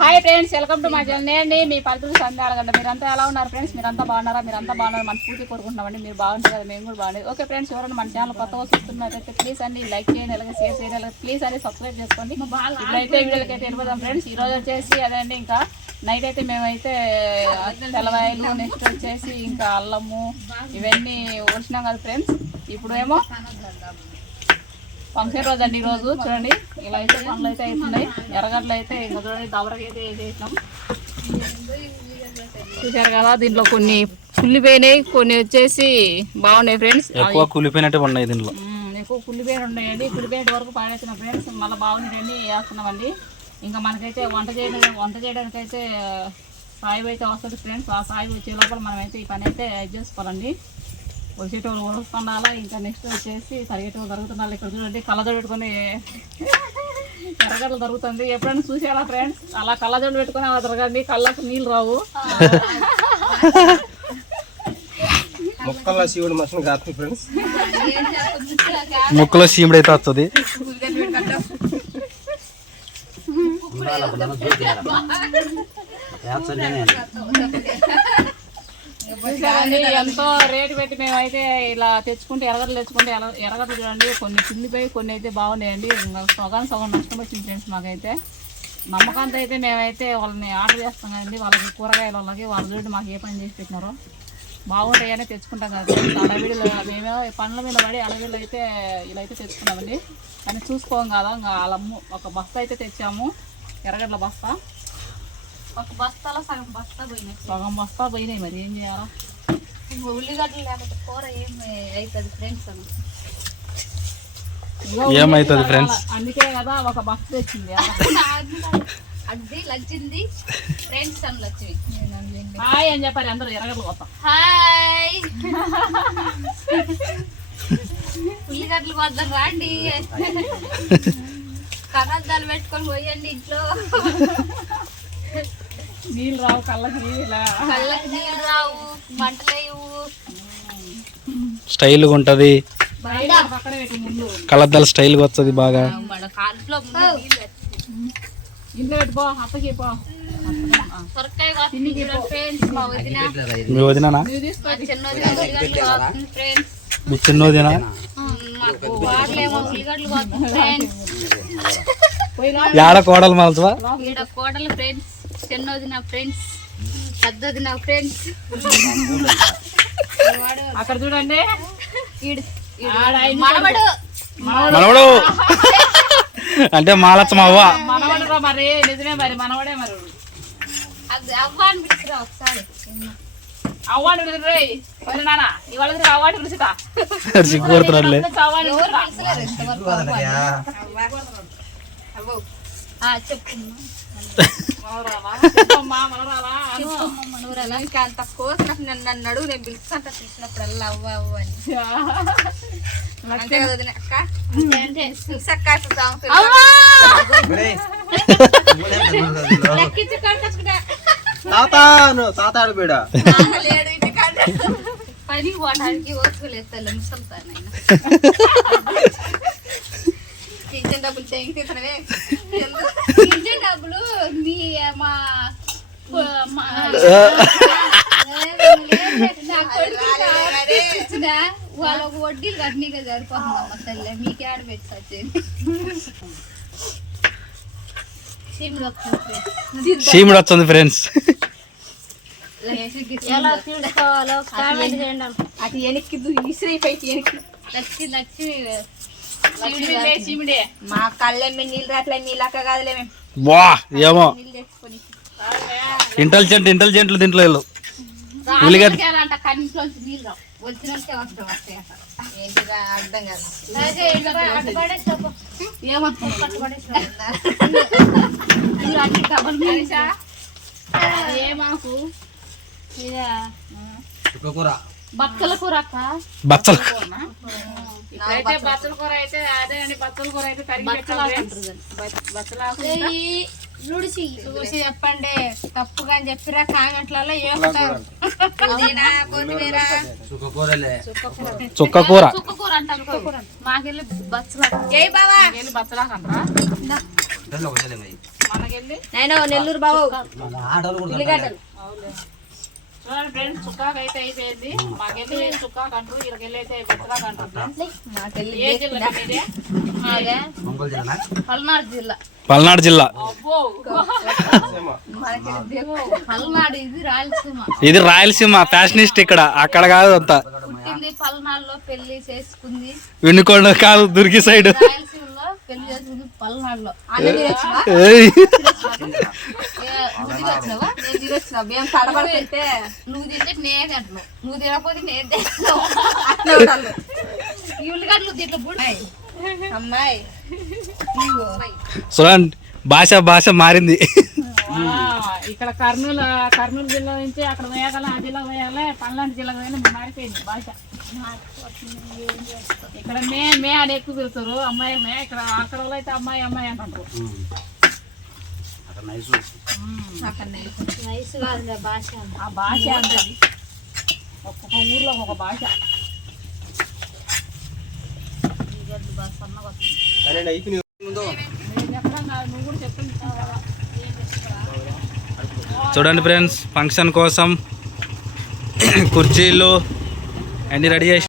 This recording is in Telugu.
హాయ్ ఫ్రెండ్స్ వెల్కమ్ టు మా ఛానల్ నేను మీ పల్లెటూరు సందేహాలగంట మీరంతా ఎలా ఉన్నారు ఫ్రెండ్స్ మీరంతా బాగున్నారా? మీరంతా బాగున్నారు? మన పూర్తి కోరుకుంటున్నామండి. మీరు బాగుంటారు కదా మేము కూడా బాగుంది ఓకే ఫ్రెండ్స్ ఎవరైనా మన ఛానల్ కొత్తగా చూస్తున్నారైతే ప్లీజ్ అండి లైక్ చేయండి అలాగే షేర్ చేయండి అలాగే ప్లీజ్ అండి సబ్స్క్రైబ్ చేసుకోండి. ఇప్పుడైతే వీడియోలకి అయితే వెళ్ళిపోదాం ఫ్రెండ్స్ ఈ రోజు వచ్చేసి అదే అండి ఇంకా నైట్ అయితే మేమైతే తెల్లవాయలు నెక్స్ట్ వచ్చేసి ఇంకా అల్లము ఇవన్నీ వచ్చినాం కదా ఫ్రెండ్స్ ఇప్పుడేమో ఫంక్షన్ రోజు అండి ఈరోజు. చూడండి ఇలా అయితే పనులు అయితే అవుతున్నాయి ఎర్రగడ్డలు అయితే ఇంకా చూడండి దవరకి అయితే వేసేసినాం. చూసారు కదా దీంట్లో కొన్ని కుళ్ళిపోయినాయి కొన్ని వచ్చేసి బాగున్నాయి ఫ్రెండ్స్. ఎక్కువ కూలిపోయినట్టు ఉన్నాయి దీంట్లో. ఎక్కువ కుళ్ళిపోయిన ఉన్నాయండి. కుళ్ళిపోయేట వరకు పాడేసిన ఫ్రెండ్స్ మళ్ళీ బాగున్నాయండి వేస్తున్నామండి. ఇంకా మనకైతే వంట చేయడం వంట చేయడానికి అయితే సాయి అయితే వస్తుంది ఫ్రెండ్స్. ఆ సాయి వచ్చే లోపల మనమైతే ఈ పని అయితే ఇది చేసుకోవాలండి వచ్చేటోళ్ళు వస్తుండాలా ఇంకా నెక్స్ట్ వచ్చేసి తరిగేటోళ్ళు జరుగుతుండాలి ఇక్కడ చూడండి కళ్ళజోడు పెట్టుకొని ఎర్రగడ్డలు జరుగుతుంది ఎప్పుడైనా చూసేలా ఫ్రెండ్స్ అలా కళ్ళజోడు పెట్టుకొని అలా తిరగండి కళ్ళకు నీళ్ళు రావు. మొక్కల్లో శివుడు మనిషిని కాదు ఫ్రెండ్స్ ముక్కులో సీముడు అయితే వస్తుంది చూసారండి ఎంతో రేటు పెట్టి మేమైతే ఇలా తెచ్చుకుంటే ఎర్రగడ్డలు తెచ్చుకుంటే ఎర్రగడ్డలు చూడండి కొన్ని చిల్లిపోయి కొన్ని అయితే బాగున్నాయండి. సగం సగం నష్టం వచ్చింది ఫ్రెండ్స్ మాకైతే. నమ్మకంతో అయితే మేమైతే వాళ్ళని ఆర్డర్ చేస్తాం కదండి. వాళ్ళకి కూరగాయల వాళ్ళకి వాళ్ళ చూడండి మాకు ఏ పని చేసి పెట్టినారో. బాగుంటాయని తెచ్చుకుంటాం కదా అడవిలో మేమే పండ్ల మీద పడి అడవిలో అయితే ఇలా అయితే తెచ్చుకున్నామండి. కానీ చూసుకోం కదా ఇంకా వాళ్ళమ్మ ఒక బస్తా అయితే తెచ్చాము. ఎర్రగడ్డల బస్తా. ఒక బస్తాలో సగం బస్తా పోయినాయి సగం బస్తా పోయినాయి మరి ఏం చేయాలా? ఇంకో ఉల్లిగడ్డలు లేకపోతే కూర ఏం అవుతుంది ఫ్రెండ్స్ అని. ఏమవుతుంది ఫ్రెండ్స్ అందుకే కదా ఒక బస్ తెచ్చింది. అది లచ్చింది ఫ్రెండ్స్ అని లచ్చింది. హాయ్ అని చెప్పారు అందరూ ఎరగలు కొత్తాం హాయ్. ఉల్లిగడ్డలు వద్దాం రాండి. కనద్దాలు పెట్టుకొని పోయండి ఇంట్లో. నీళ్ళు రావు కళ్ళకి ఇలా. కళ్ళకి నీళ్ళు రావు మంటలేవు స్టైల్గా ఉంటుంది. కలద్దాల స్టైల్గా వస్తుంది బాగా. మా వదిన. చిన్న వదిన కోడలు మలసవా కోడలు ఫ్రెండ్స్. చిన్నది నా ఫ్రెండ్స్ పెద్దది నా ఫ్రెండ్స్ అక్కడ చూడండి. మనవడు. మనవడు. అంటే మాలచ్చ అవ్వ. మనవడరా మరి నిజమే మరి మనవడే మరి అది అవ్వ అని పిలుచురా ఒకసారి. అవ్వాడు నాన్న? ఇవాళ అవ్వాడు పిలుచుతా సిగ్గు ఇంకా అంత కోసినప్పుడు నన్ను నన్ను అడుగు నేను పిలుస్తాంట పిలిచినప్పుడల్లా అవ్వ అవ్వ అని. అంతే కదా వదిన. అక్క? అంటే చూసక్క ఇప్పుడు సాంగ్ లెక్కించుకుంటా తాత నువ్వు తాత ఆడిపోయాడ లేడు ఇంటికాడ పని పోవడానికి ఓర్చుకోలేదు ముసలుతాను డబ్బులు తెగితేనే పింఛన్ డబ్బులు మీ మా మా- నా కొడుకు ఇచ్చిన వాళ్ళకు వడ్డీలు కట్నీగా సరిపోతుందమ్మ తల్లి. మీకే ఆడ పెట్టి సచ్చేది. సీములు వస్తుంది ఫ్రెండ్స్. ఎలా తీసుకోవాలో కామెంట్ చేయండి అటు వెనక్కి ఇసిరి పైకి వెనక్కి నచ్చి నచ్చి చీమిడే చీమిడే మా కళ్ళెమ్మి నీళ్ళు రాట్లే మీ లక్క కాదులే మేము. వా ఏమో. ఇంటెలిజెంట్ ఇంటెలిజెంట్లు దీంట్లో వీళ్ళు ఉల్లిగడ్డ అంట. కన్నీటిలోంచి బక్కల కూర అక్క? బచ్చలు ఇప్పుడైతే బచ్చల కూర అయితే అదే అండి బచ్చల కూర అయితే తరిగి చూసి చెప్పండి. తప్పుగా అని చెప్పిరా కామెంట్లలో ఏమంటారు చుక్క కూర చుక్క కూర. అంటారు. మాకెళ్ళి బచ్చల జై బాబా వెళ్ళి బచ్చలాకు అంటారా? మనకెళ్ళి నేను నెల్లూరు బాబు చూడండి ఫ్రెండ్స్ చుక్కాకు అయితే అయిపోయింది. మాకెళ్ళి చుక్కాకు అంటారు వీళ్ళకెళ్ళి అయితే బెత్తరాకు అంటారు ఫ్రెండ్స్. మాకెళ్ళి ఏ జిల్లా మీదే? పల్నాడు జిల్లా. పల్నాడు జిల్లా. అబ్బో. మనకెళ్ళి పల్నాడు ఇది రాయలసీమ. ఇది రాయలసీమ ఫ్యాషనిస్ట్ ఇక్కడ అక్కడ కాదు అంతా. పల్నాడులో పెళ్ళి చేసుకుంది. వినుకొండ కాదు దుర్గి సైడ్. రాయలసీమలో పెళ్ళి చేసుకుంది పల్నాడులో. ఏయ్. నువ్వు కడబడుతుంటే నువ్వు తింటే నేను తింటున్నావు. నువ్వు తినకపోతే నేను తింటున్నావు. ఉల్లిగడ్డలు అమ్మాయి. చూడండి భాష భాష మారింది. ఇక్కడ కర్నూలు కర్నూలు జిల్లా నుంచి అక్కడ వేయగల ఆ జిల్లా వేయాలి పల్నాడు జిల్లా వేయాలి మారిపోయింది భాష. ఇక్కడ మే మే అని ఎక్కువ పిలుస్తారు. అమ్మాయి మే ఇక్కడ అక్కడ అయితే అమ్మాయి అమ్మాయి అంటారు. ఆ భాష అంటది. ఒక్కొక్క ఊర్లో ఒక్కొక్క భాష. చూడండి ఫ్రెండ్స్ ఫంక్షన్ కోసం కుర్చీలు అన్ని రెడీ చేసి